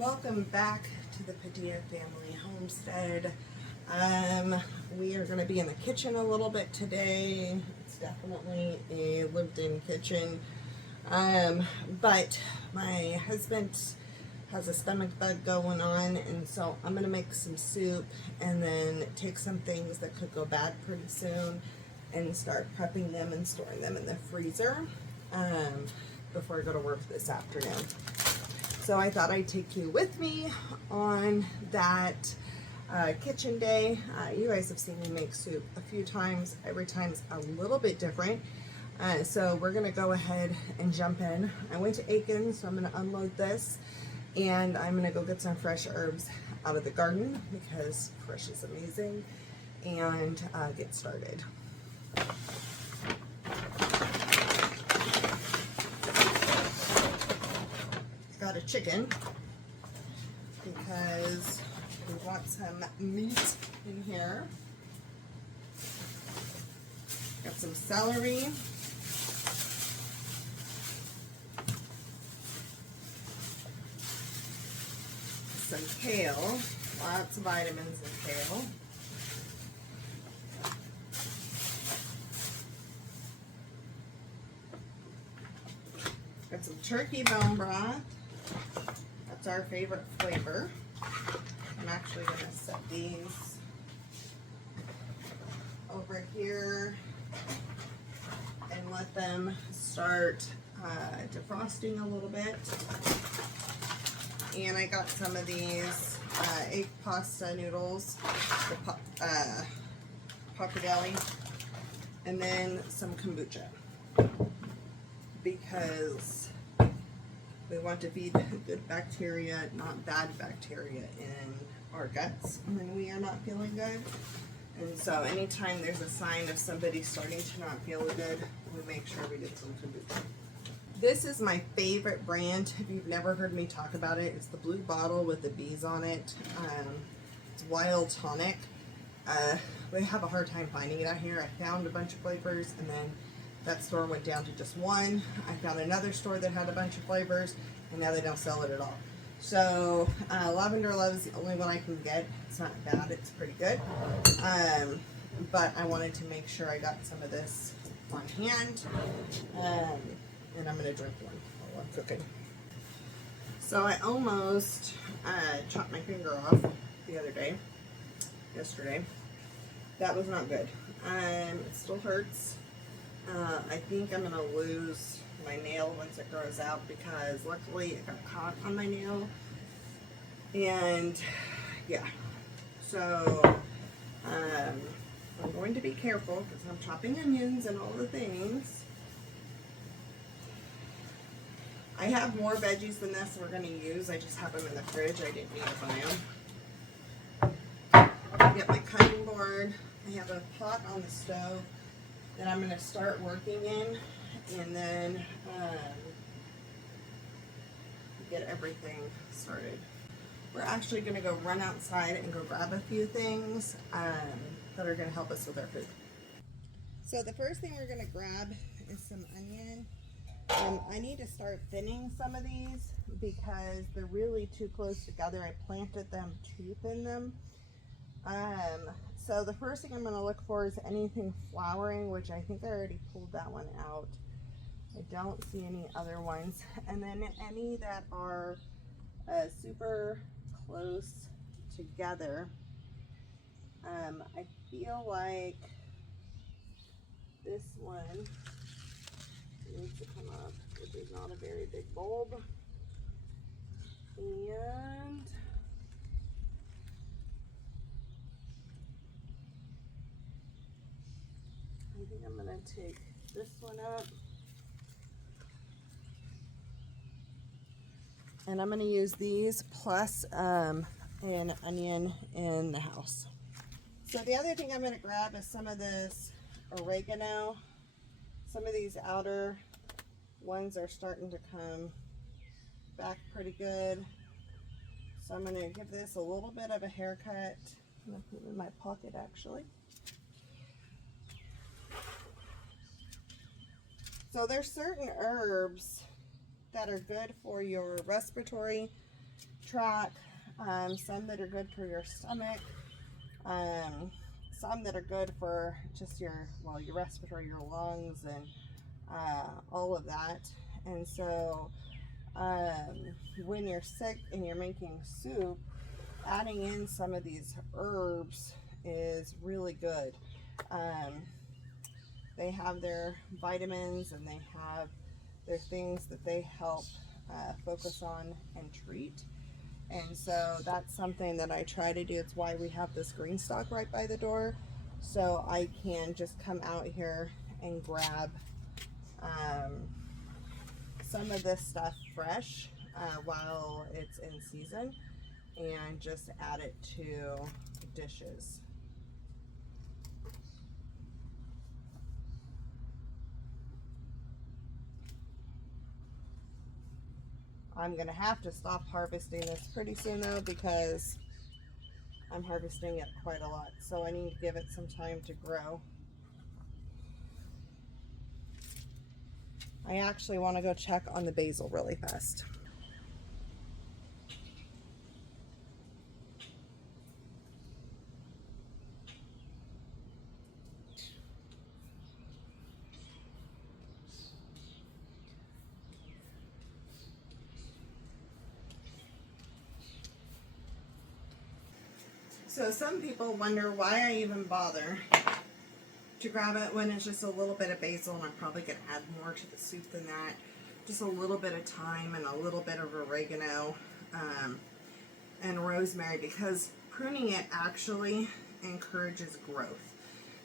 Welcome back to the Padilla Family Homestead. We are going to be in the kitchen a little bit today. It's definitely a lived-in kitchen. But my husband has a stomach bug going on, and so I'm going to make some soup and then take some things that could go bad pretty soon and start prepping them and storing them in the freezer before I go to work this afternoon. So I thought I'd take you with me on that kitchen day. You guys have seen me make soup a few times. Every time's a little bit different. So we're gonna go ahead and jump in. I went to Aiken, so I'm gonna unload this and I'm gonna go get some fresh herbs out of the garden because fresh is amazing, and get started. Got a chicken because we want some meat in here. Got some celery. Some kale. Lots of vitamins in kale. Got some turkey bone broth. That's our favorite flavor. I'm actually going to set these over here and let them start defrosting a little bit. And I got some of these egg pasta noodles, the pappardelle, and then some kombucha because we want to feed good bacteria, not bad bacteria, in our guts when we are not feeling good. And so anytime there's a sign of somebody starting to not feel good, we make sure we get some kombucha. This is my favorite brand. If you've never heard me talk about it, it's the blue bottle with the bees on it. It's Wild Tonic. We have a hard time finding it out here. I found a bunch of flavors, and then that store went down to just one. I found another store that had a bunch of flavors, and now they don't sell it at all. So Lavender Love is the only one I can get. It's not bad, it's pretty good. But I wanted to make sure I got some of this on hand. And I'm going to drink one while I'm cooking. So I almost chopped my finger off the other day, yesterday. That was not good. It still hurts. I think I'm going to lose my nail once it grows out because luckily it got caught on my nail. And yeah, so I'm going to be careful because I'm chopping onions and all the things. I have more veggies than this we're going to use. I just have them in the fridge. I didn't need to buy them. I get my cutting board. I have a pot on the stove that I'm going to start working in, and then get everything started. We're actually going to go run outside and go grab a few things that are going to help us with our food. So the first thing we're going to grab is some onion. I need to start thinning some of these because they're really too close together. I planted them to thin them. So the first thing I'm going to look for is anything flowering, which I think I already pulled that one out. I don't see any other ones. And then any that are super close together. I feel like this one needs to come up, which is not a very big bulb. And I think I'm going to take this one up. And I'm going to use these plus an onion in the house. So the other thing I'm going to grab is some of this oregano. Some of these outer ones are starting to come back pretty good. So I'm going to give this a little bit of a haircut. I'm going to put it in my pocket actually. So there's certain herbs that are good for your respiratory tract, some that are good for your stomach, some that are good for just your, well, your respiratory, your lungs, and all of that. And so when you're sick and you're making soup, adding in some of these herbs is really good. They have their vitamins and they have their things that they help focus on and treat. And so that's something that I try to do. It's why we have this GreenStalk right by the door, so I can just come out here and grab some of this stuff fresh while it's in season and just add it to dishes. I'm gonna have to stop harvesting this pretty soon though, because I'm harvesting it quite a lot, so I need to give it some time to grow. I actually want to go check on the basil really fast. So some people wonder why I even bother to grab it when it's just a little bit of basil, and I'm probably going to add more to the soup than that. Just a little bit of thyme and a little bit of oregano and rosemary, because pruning it actually encourages growth.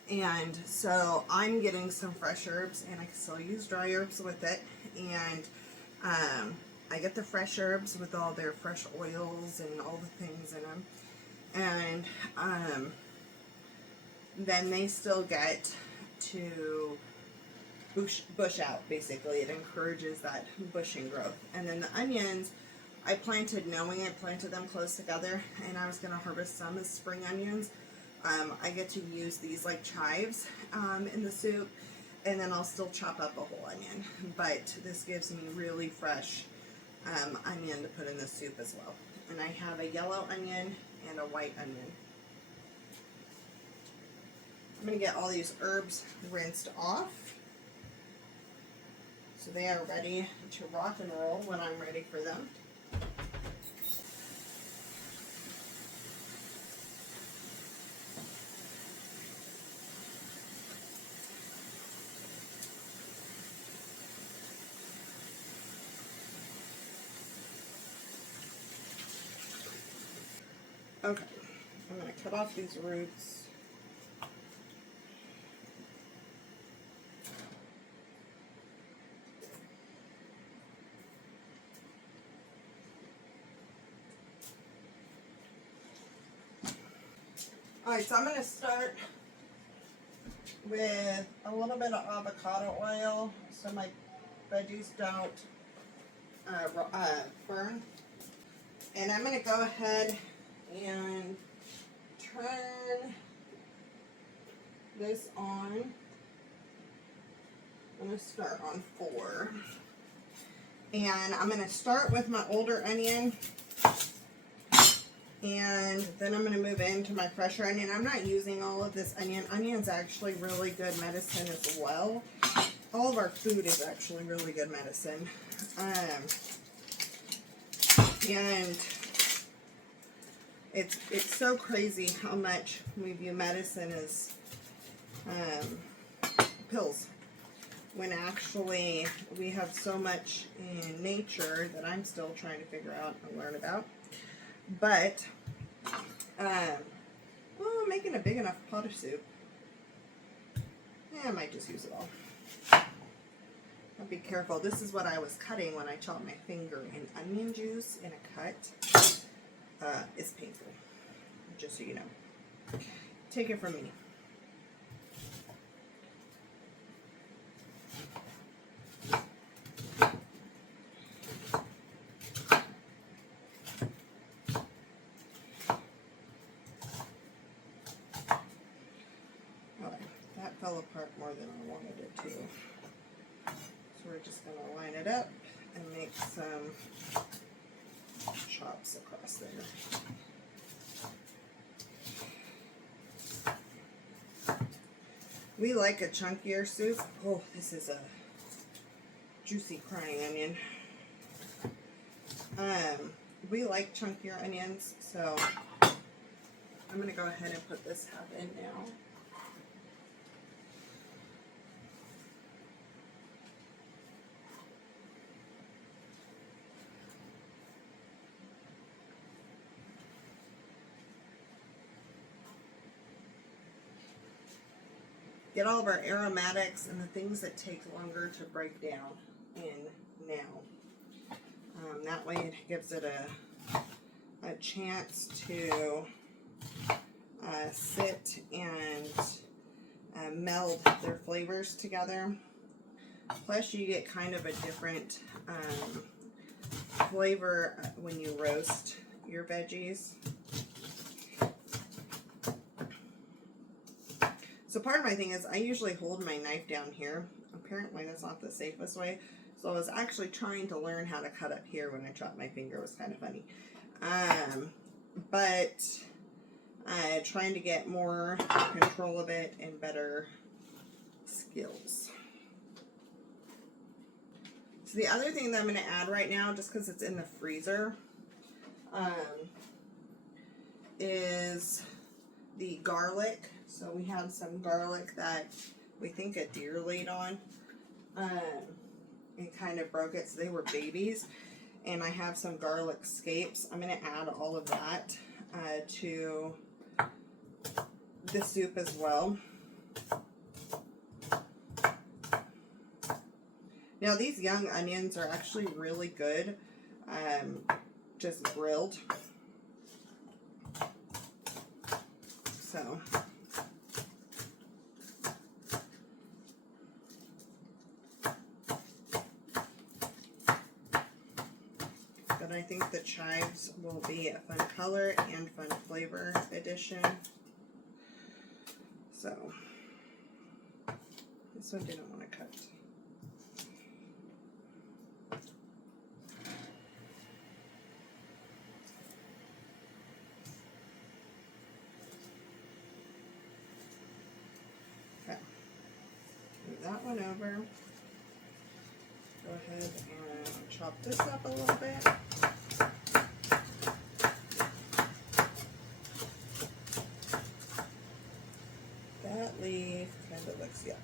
And so I'm getting some fresh herbs, and I can still use dry herbs with it. And I get the fresh herbs with all their fresh oils and all the things in them. And then they still get to bush out, basically. It encourages that bushing growth. And then the onions, I planted knowing I planted them close together, and I was going to harvest some as spring onions. I get to use these like chives in the soup, and then I'll still chop up a whole onion. But this gives me really fresh onion to put in the soup as well. And I have a yellow onion and a white onion. I'm going to get all these herbs rinsed off so they are ready to rock and roll when I'm ready for them. Okay, I'm going to cut off these roots. Alright, so I'm going to start with a little bit of avocado oil so my veggies don't burn. And I'm going to go ahead and turn this on. I'm going to start on 4. And I'm going to start with my older onion. And then I'm going to move into my fresher onion. I'm not using all of this onion. Onion's actually really good medicine as well. All of our food is actually really good medicine. And it's so crazy how much we view medicine as pills, when actually we have so much in nature that I'm still trying to figure out and learn about. But well, I'm making a big enough pot of soup. Yeah, I might just use it all. I'll be careful. This is what I was cutting when I chopped my finger. And onion juice in a cut is painful, just so you know. Take it from me. Fell apart more than I wanted it to. So we're just going to line it up and make some chops across. across there. We like a chunkier soup. Oh, this is a juicy crying onion. We like chunkier onions, so I'm going to go ahead and put this half in now. Get all of our aromatics and the things that take longer to break down in now. That way it gives it a chance to sit and meld their flavors together. Plus you get kind of a different flavor when you roast your veggies. So part of my thing is I usually hold my knife down here. Apparently that's not the safest way. So I was actually trying to learn how to cut up here when I chopped my finger. It was kind of funny. But trying to get more control of it and better skills. So the other thing that I'm going to add right now, just because it's in the freezer, is the garlic. So we have some garlic that we think a deer laid on. It kind of broke it, so they were babies. And I have some garlic scapes. I'm going to add all of that to the soup as well. Now these young onions are actually really good, just grilled. So but I think the chives will be a fun color and fun flavor addition. So this one didn't want to cut. Okay, move that one over. Go ahead and chop this up a little bit. That leaf kind of looks yuck.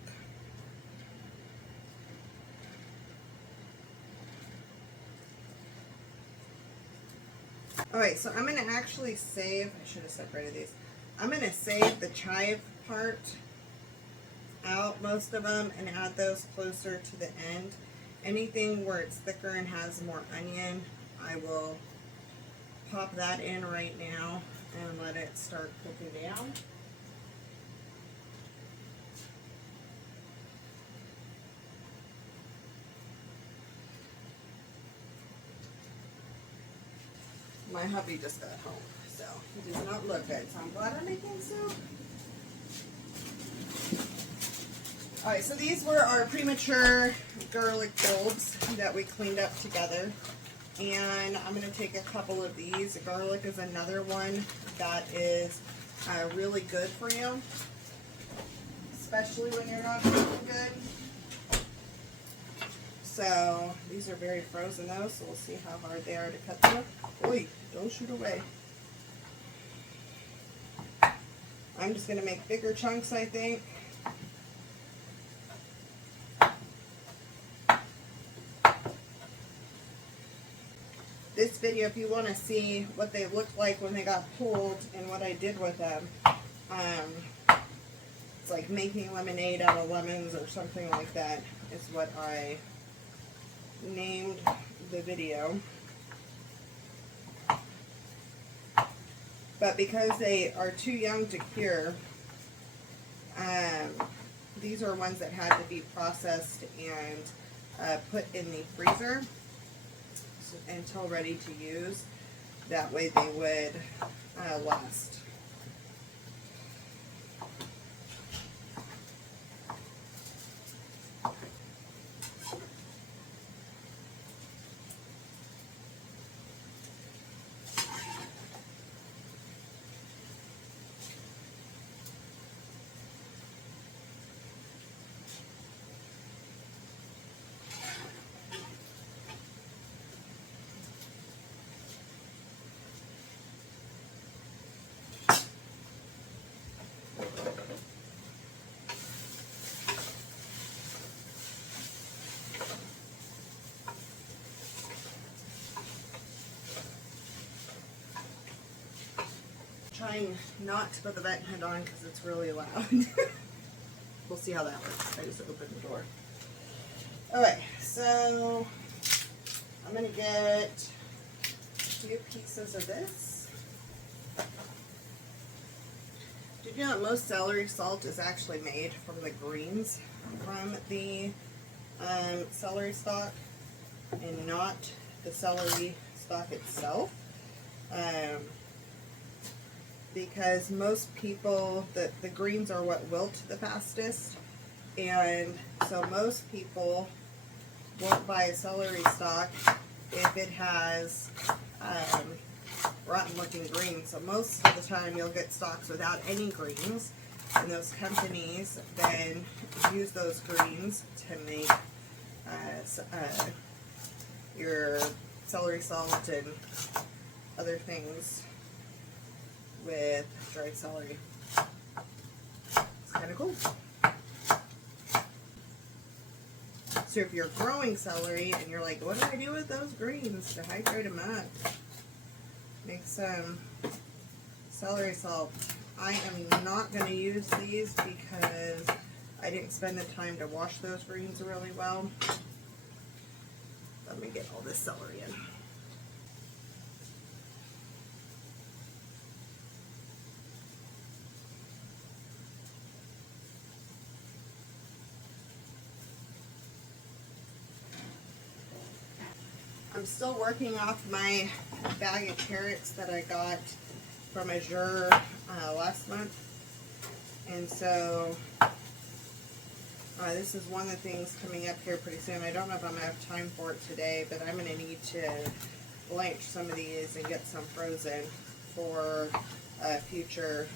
Alright, so I'm going to actually save, I should have separated these. I'm going to save the chive part out, most of them, and add those closer to the end. Anything where it's thicker and has more onion, I will pop that in right now and let it start cooking down. My hubby just got home, so he does not look good, so I'm glad I'm making soup. Alright, so these were our premature garlic bulbs that we cleaned up together. And I'm going to take a couple of these. Garlic is another one that is really good for you, especially when you're not feeling good. So these are very frozen though, so we'll see how hard they are to cut through. Oi, don't shoot away. I'm just going to make bigger chunks, I think. This video, if you want to see what they looked like when they got pulled and what I did with them, it's like making lemonade out of lemons or something like that is what I named the video. But because they are too young to cure, these are ones that had to be processed and put in the freezer until ready to use. That way they would last. trying not to put the vent hood on because it's really loud. We'll see how that works. I just opened the door. Alright, so I'm going to get a few pieces of this. Did you know that most celery salt is actually made from the greens from the celery stalk and not the celery stalk itself? Because most people, the greens are what wilt the fastest, and so most people won't buy a celery stalk if it has rotten looking greens. So most of the time you'll get stalks without any greens, and those companies then use those greens to make your celery salt and other things with dried celery. It's kind of cool. So if you're growing celery and you're like, what do I do with those greens to hydrate them up? Make some celery salt. I am not going to use these because I didn't spend the time to wash those greens really well. Let me get all this celery in. I'm still working off my bag of carrots that I got from Azure last month, and so this is one of the things coming up here pretty soon. I don't know if I'm going to have time for it today, but I'm going to need to blanch some of these and get some frozen for future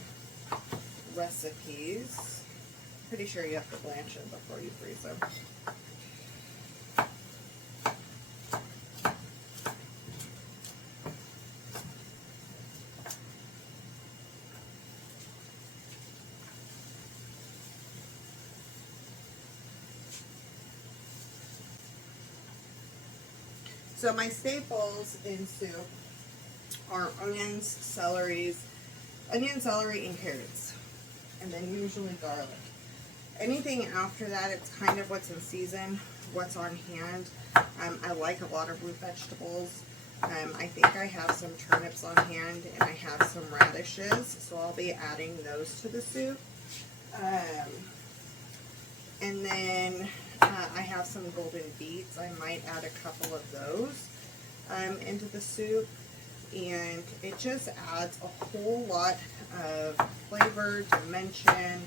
recipes. Pretty sure you have to blanch them before you freeze them. So my staples in soup are onions, celery, and carrots, and then usually garlic. Anything after that, it's kind of what's in season, what's on hand. I like a lot of root vegetables. I think I have some turnips on hand, and I have some radishes, so I'll be adding those to the soup. And then I have some golden beets. I might add a couple of those into the soup, and it just adds a whole lot of flavor, dimension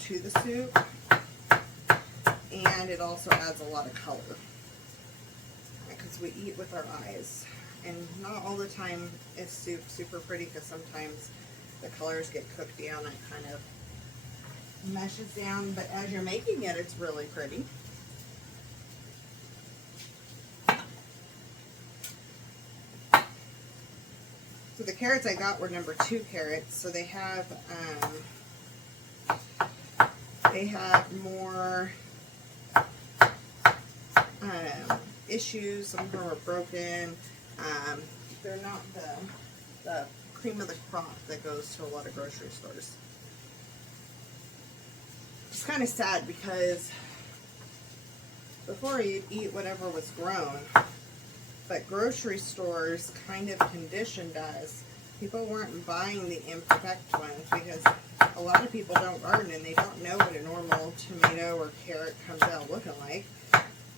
to the soup, and it also adds a lot of color because we eat with our eyes, and not all the time is soup super pretty because sometimes the colors get cooked down and kind of meshes down, but as you're making it, it's really pretty. So the carrots I got were number 2 carrots, so they have more issues. Some of them are broken. They're not the cream of the crop that goes to a lot of grocery stores. It's kind of sad because before you'd eat whatever was grown, but grocery stores kind of conditioned us. People weren't buying the imperfect ones because a lot of people don't garden and they don't know what a normal tomato or carrot comes out looking like.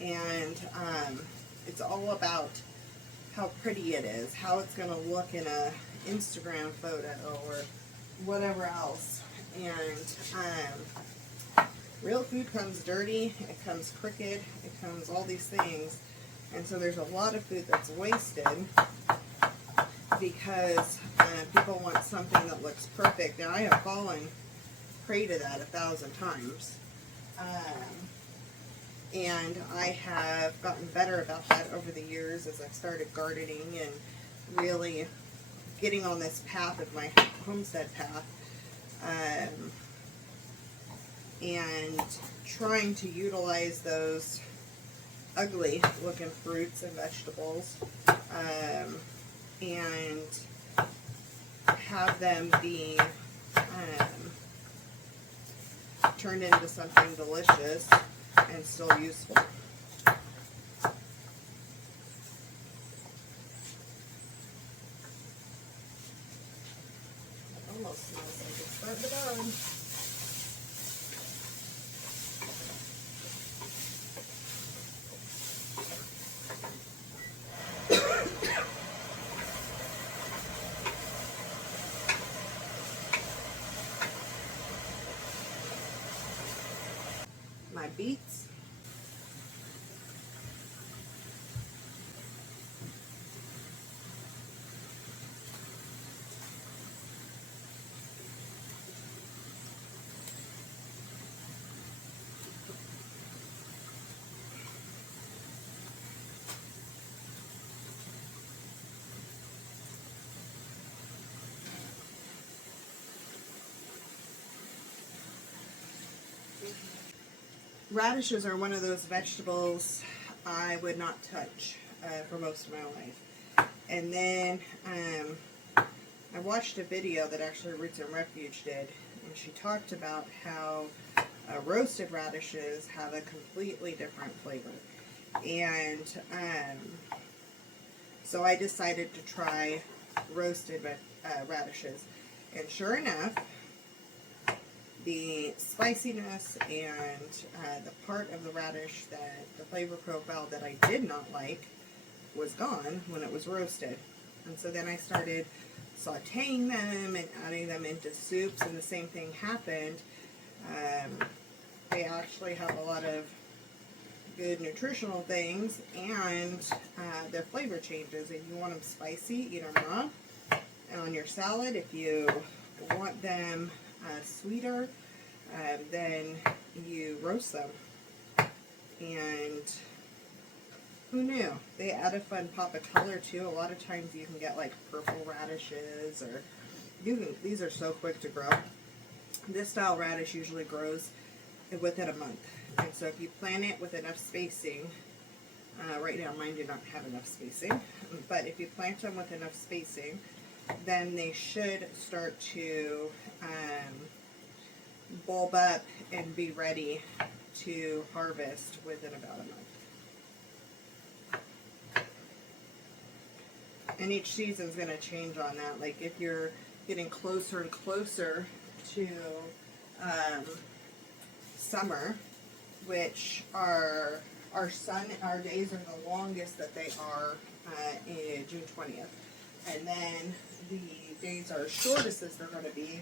And it's all about how pretty it is, how it's going to look in a Instagram photo or whatever else. And real food comes dirty, it comes crooked, it comes all these things. And so there's a lot of food that's wasted because people want something that looks perfect. Now I have fallen prey to that 1,000 times. And I have gotten better about that over the years as I've started gardening and really getting on this path of my homestead path. And trying to utilize those ugly looking fruits and vegetables and have them be turned into something delicious and still useful. Almost smells like it's starting to burn. My beets. Radishes are one of those vegetables I would not touch for most of my life. And then I watched a video that actually Roots and Refuge did, and she talked about how roasted radishes have a completely different flavor. And so I decided to try roasted radishes. And sure enough, the spiciness and the part of the radish that the flavor profile that I did not like was gone when it was roasted. And so then I started sauteing them and adding them into soups, and the same thing happened. They actually have a lot of good nutritional things, and their flavor changes. If you want them spicy, eat them raw. And on your salad, if you want them sweeter, then you roast them. And who knew? They add a fun pop of color too. A lot of times you can get like purple radishes, or these are so quick to grow. This style radish usually grows within a month. And so if you plant it with enough spacing, right now mine do not have enough spacing, but if you plant them with enough spacing, then they should start to bulb up and be ready to harvest within about a month. And each season is going to change on that. Like if you're getting closer and closer to summer, which our days are the longest that they are in June 20th. And then the days are shortest as they're going to be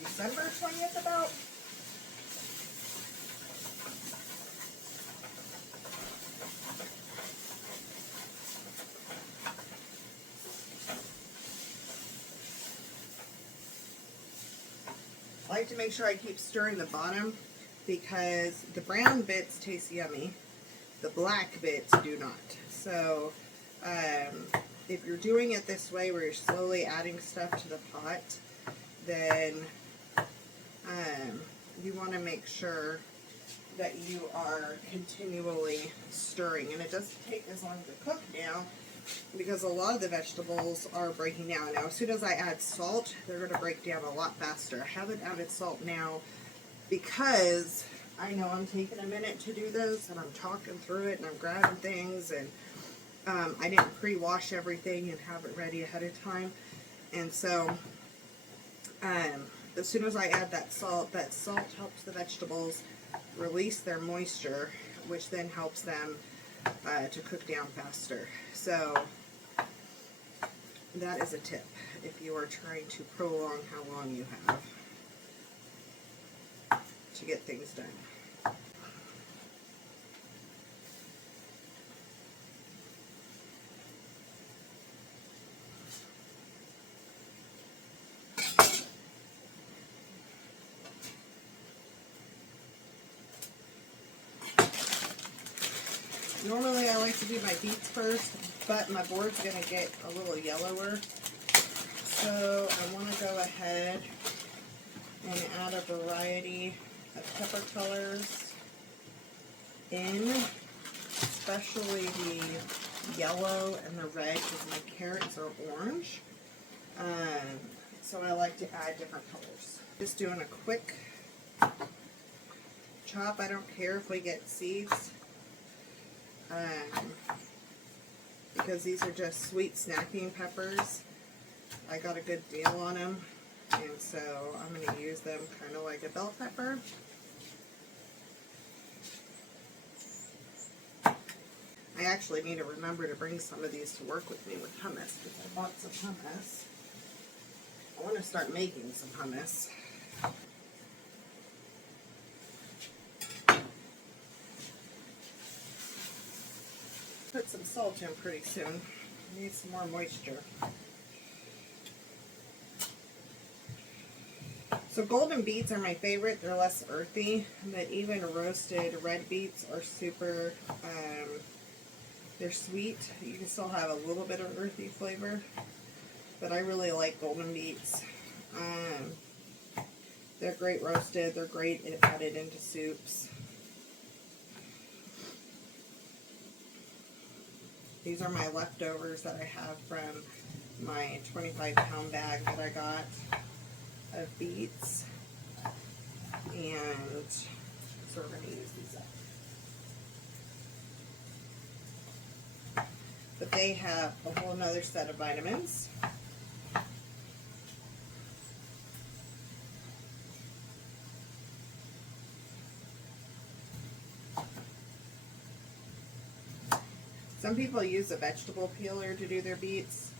December 20th about. I like to make sure I keep stirring the bottom because the brown bits taste yummy. The black bits do not. So if you're doing it this way where you're slowly adding stuff to the pot, then you want to make sure that you are continually stirring. And it doesn't take as long to cook now because a lot of the vegetables are breaking down. Now as soon as I add salt, they're going to break down a lot faster. I haven't added salt now because I know I'm taking a minute to do this and I'm talking through it and I'm grabbing things, and I didn't pre-wash everything and have it ready ahead of time. And so as soon as I add that salt helps the vegetables release their moisture, which then helps them to cook down faster. So that is a tip if you are trying to prolong how long you have to get things done. Normally I like to do my beets first, but my board's going to get a little yellower. So I want to go ahead and add a variety of pepper colors in, especially the yellow and the red because my carrots are orange. So I like to add different colors. Just doing a quick chop. I don't care if we get seeds, because these are just sweet snacking peppers. I got a good deal on them, and so I'm going to use them kind of like a bell pepper. I actually need to remember to bring some of these to work with me with hummus, because I bought some hummus. I want to start making some hummus. Put some salt in pretty soon. I need some more moisture. So golden beets are my favorite. They're less earthy, but even roasted red beets are super, they're sweet. You can still have a little bit of earthy flavor, but I really like golden beets. They're great roasted. They're great added into soups. These are my leftovers that I have from my 25-pound bag that I got of beets, and so we're going to use these up. But they have a whole nother set of vitamins. Some people use a vegetable peeler to do their beets.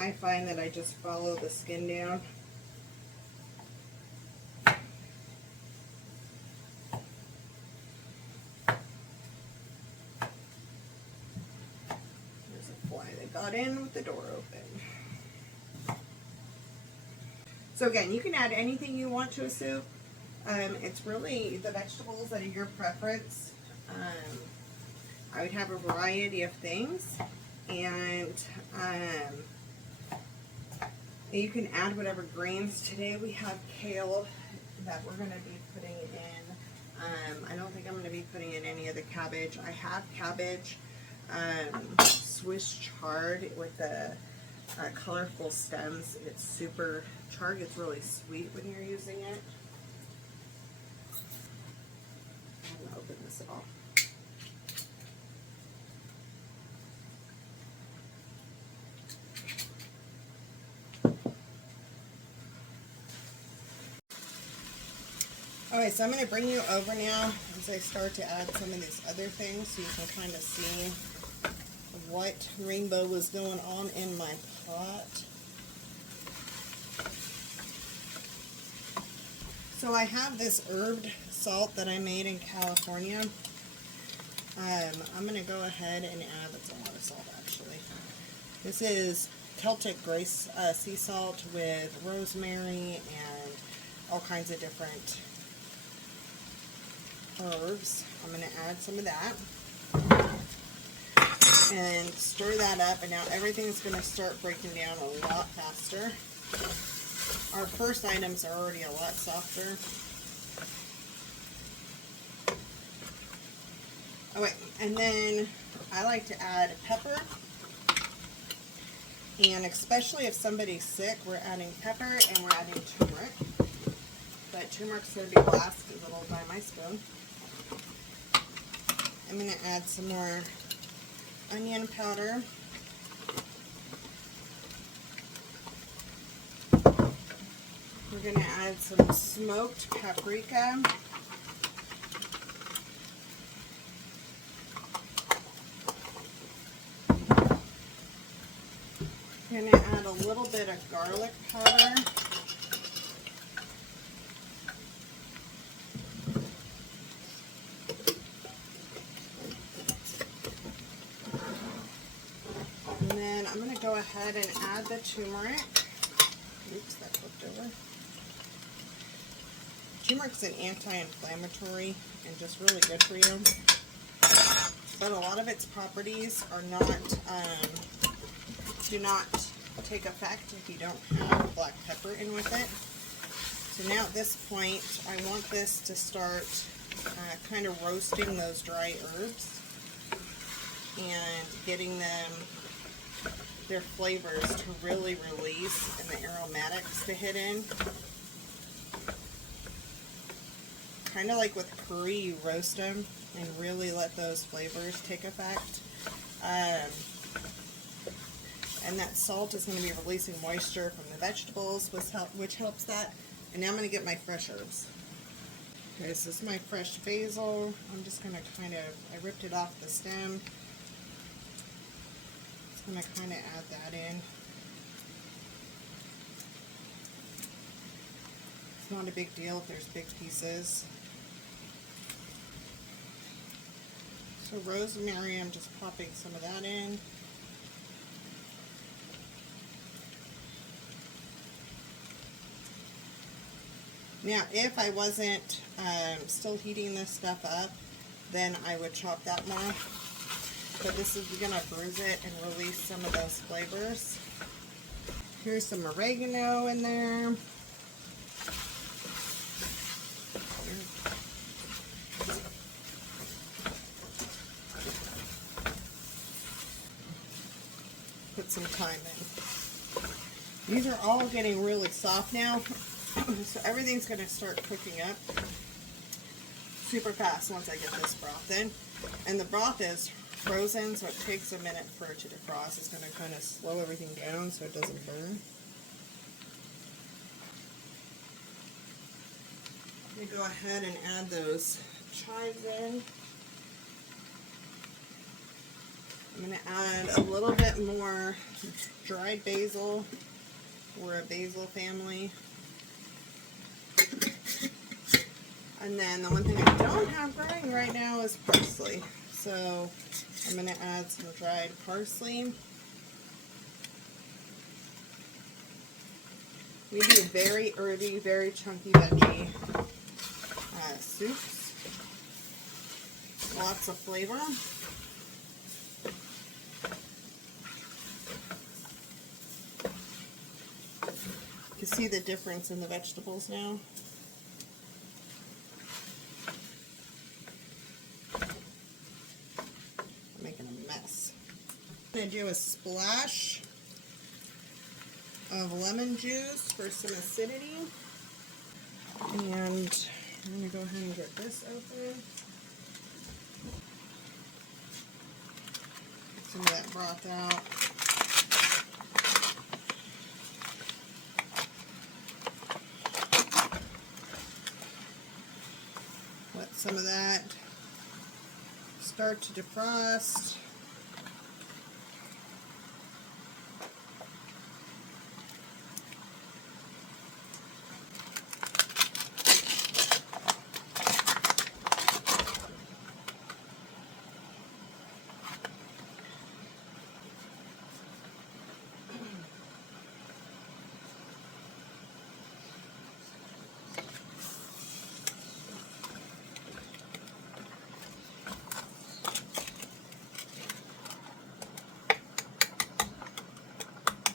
I find that I just follow the skin down. There's a fly that got in with the door open. So again, you can add anything you want to a soup. It's really the vegetables that are your preference. I would have a variety of things, and you can add whatever greens. Today we have kale that we're going to be putting in. I don't think I'm going to be putting in any of the cabbage. I have cabbage, Swiss chard with the colorful stems. It's super, chard gets really sweet when you're using it. I'm going to open this at all. Alright, so I'm going to bring you over now as I start to add some of these other things so you can kind of see what rainbow was going on in my pot. So I have this herbed salt that I made in California. I'm going to go ahead and add, that's a lot of salt actually. This is Celtic Grace sea salt with rosemary and all kinds of different herbs. I'm going to add some of that and stir that up, and now everything's going to start breaking down a lot faster. Our first items are already a lot softer. Oh wait, and then I like to add pepper, and especially if somebody's sick, we're adding pepper and we're adding turmeric. But turmeric's going to be last because it'll dry my spoon. I'm going to add some more onion powder. We're going to add some smoked paprika. I'm going to add a little bit of garlic powder. And then I'm going to go ahead and add the turmeric. Oops, that flipped over. Turmeric's an anti-inflammatory and just really good for you. But a lot of its properties are not, do not take effect if you don't have black pepper in with it. So now at this point, I want this to start kind of roasting those dry herbs. and getting them, their flavors to really release and the aromatics to hit in. Kind of like with curry, you roast them and really let those flavors take effect. And that salt is going to be releasing moisture from the vegetables, which helps that. And now I'm going to get my fresh herbs. Okay, so this is my fresh basil. I'm just going to kind of, I ripped it off the stem. Just going to kind of add that in. It's not a big deal if there's big pieces. So rosemary, I'm just popping some of that in. Now, if I wasn't still heating this stuff up, then I would chop that more. But this is going to bruise it and release some of those flavors. Here's some oregano in there. Put some thyme in. These are all getting really soft now. So everything's going to start cooking up super fast once I get this broth in. And the broth is frozen, so it takes a minute for it to defrost. It's going to kind of slow everything down so it doesn't burn. I'm going to go ahead and add those chives in. I'm going to add a little bit more dried basil. We're a basil family. And then the one thing I don't have growing right now is parsley. So I'm going to add some dried parsley. We do very herby, very chunky veggie soups. Lots of flavor. You can see the difference in the vegetables now. I'm making a mess. I'm going to do a splash of lemon juice for some acidity. And I'm going to go ahead and get this open. Get some of that broth out. Let some of that start to defrost.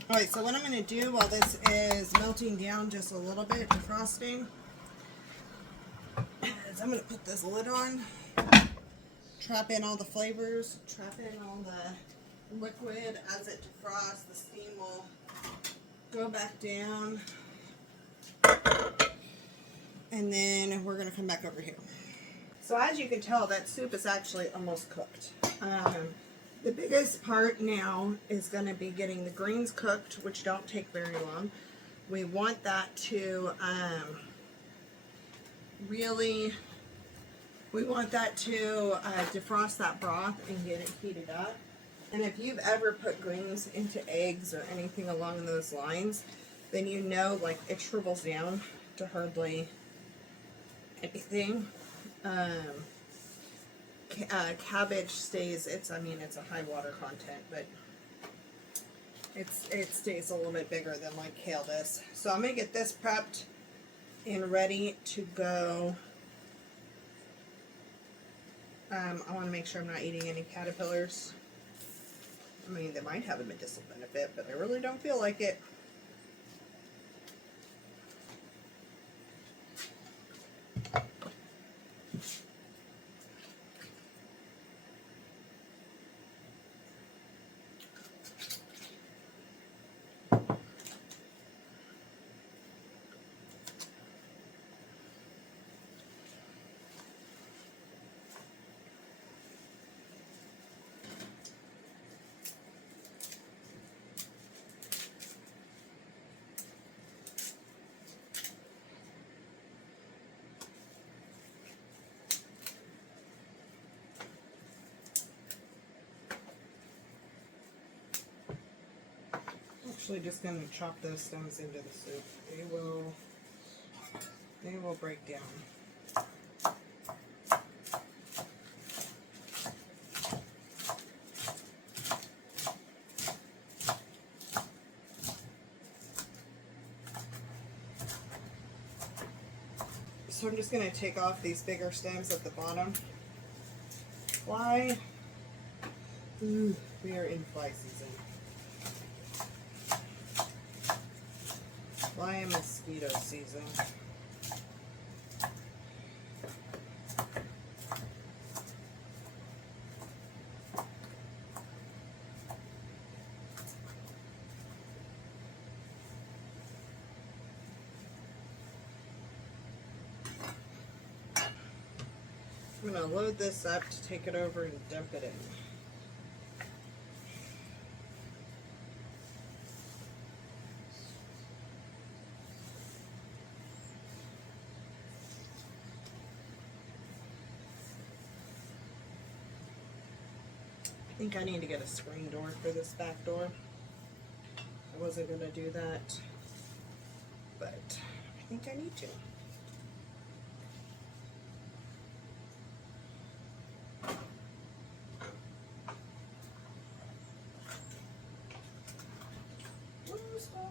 Alright, so what I'm going to do while this is melting down just a little bit, defrosting, is I'm going to put this lid on, trap in all the flavors, trap in all the liquid. As it defrosts, the steam will go back down, and then we're going to come back over here. So as you can tell, that soup is actually almost cooked. The biggest part now is going to be getting the greens cooked, which don't take very long. We want that to defrost that broth and get it heated up. And if you've ever put greens into eggs or anything along those lines, then you know, like, it shrivels down to hardly anything. Cabbage stays, it's a high water content, but it stays a little bit bigger than like kale does. So I'm going to get this prepped and ready to go. I want to make sure I'm not eating any caterpillars. I mean, they might have a medicinal benefit, but I really don't feel like it. Actually just going to chop those stems into the soup. They will break down. So I'm just going to take off these bigger stems at the bottom. Fly. Ooh, we are in fly season. Fly and mosquito season. I'm going to load this up to take it over and dump it in. I think I need to get a screen door for this back door. I wasn't going to do that, but I think I need to.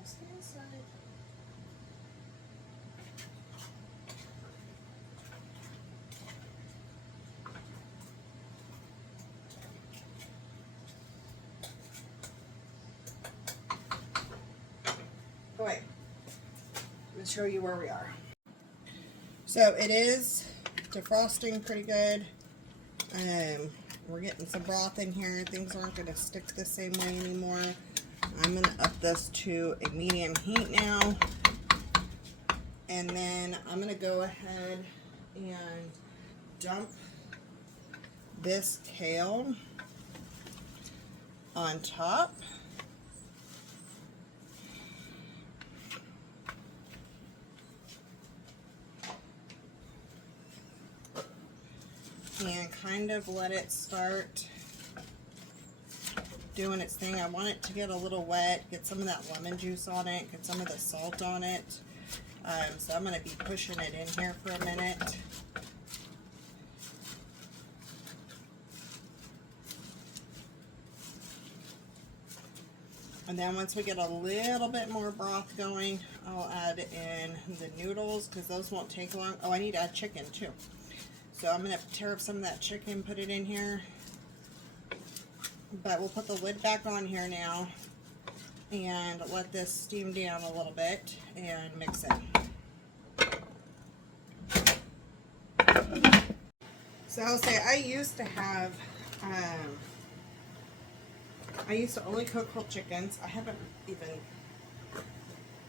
Stay inside. Okay, let's show you where we are. So it is defrosting pretty good. We're getting some broth in here. Things aren't going to stick the same way anymore. I'm going to up this to a medium heat now. And then I'm going to go ahead and dump this kale on top. And kind of let it start doing its thing. I want it to get a little wet, get some of that lemon juice on it, get some of the salt on it. So I'm going to be pushing it in here for a minute. And then once we get a little bit more broth going, I'll add in the noodles because those won't take long. Oh, I need to add chicken too. So I'm going to tear up some of that chicken, put it in here. But we'll put the lid back on here now and let this steam down a little bit and mix it. So I'll say I used to have, I used to only cook whole chickens. I haven't even, I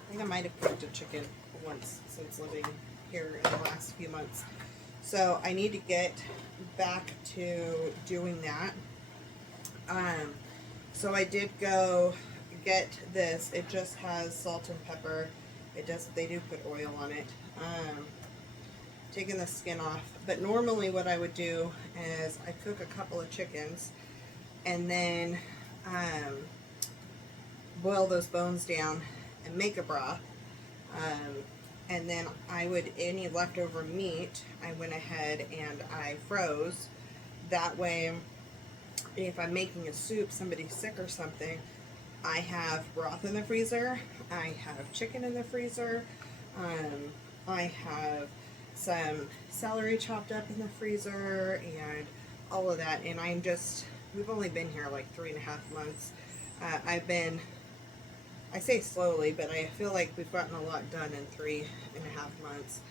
think I might have cooked a chicken once since living here in the last few months. So I need to get back to doing that. So I did go get this. It just has salt and pepper. They do put oil on it. Taking the skin off. But normally what I would do is I cook a couple of chickens and then boil those bones down and make a broth. And then any leftover meat, I went ahead and I froze. That way, if I'm making a soup, somebody's sick or something, I have broth in the freezer, I have chicken in the freezer, I have some celery chopped up in the freezer, and all of that. And we've only been here like 3.5 months. I say slowly, but I feel like we've gotten a lot done in 3.5 months.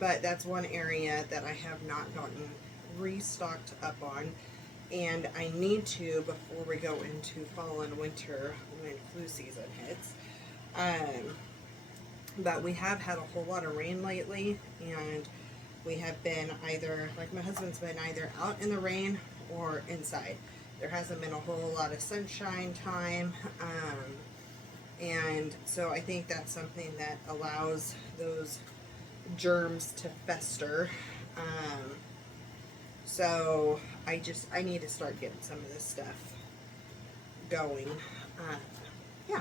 But that's one area that I have not gotten restocked up on, and I need to before we go into fall and winter when flu season hits. But we have had a whole lot of rain lately, and we have been like my husband's been either out in the rain or inside. There hasn't been a whole lot of sunshine time, and so I think that's something that allows those germs to fester. So I need to start getting some of this stuff going. yeah.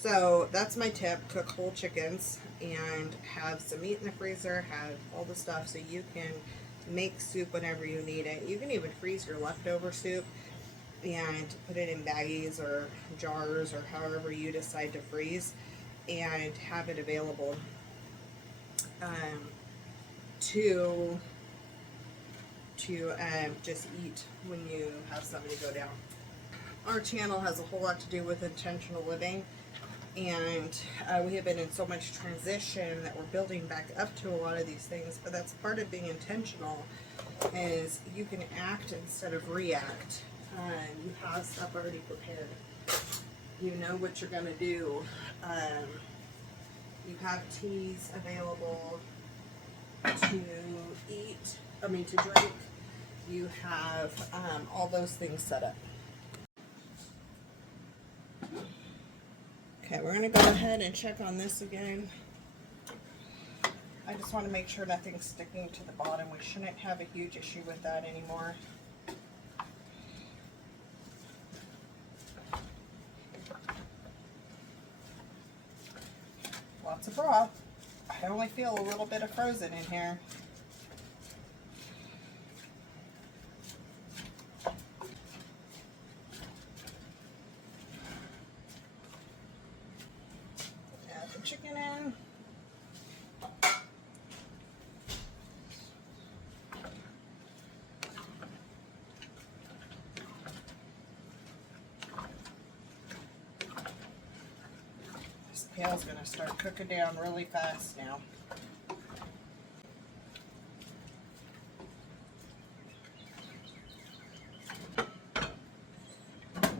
So that's my tip. Cook whole chickens and have some meat in the freezer, have all the stuff so you can make soup whenever you need it. You can even freeze your leftover soup and put it in baggies or jars or however you decide to freeze, and have it available to just eat when you have somebody go down. Our channel has a whole lot to do with intentional living, and we have been in so much transition that we're building back up to a lot of these things, but that's part of being intentional, is you can act instead of react. You have stuff already prepared. You know what you're going to do. You have teas available to to drink. You have all those things set up. Okay, we're going to go ahead and check on this again. I just want to make sure nothing's sticking to the bottom. We shouldn't have a huge issue with that anymore. Lots of broth. I only feel a little bit of frozen in here. Add the chicken in. This pail's going to start cooking down really fast now.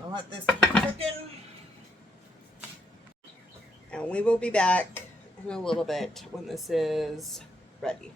I'll let this keep cooking, and we will be back in a little bit when this is ready.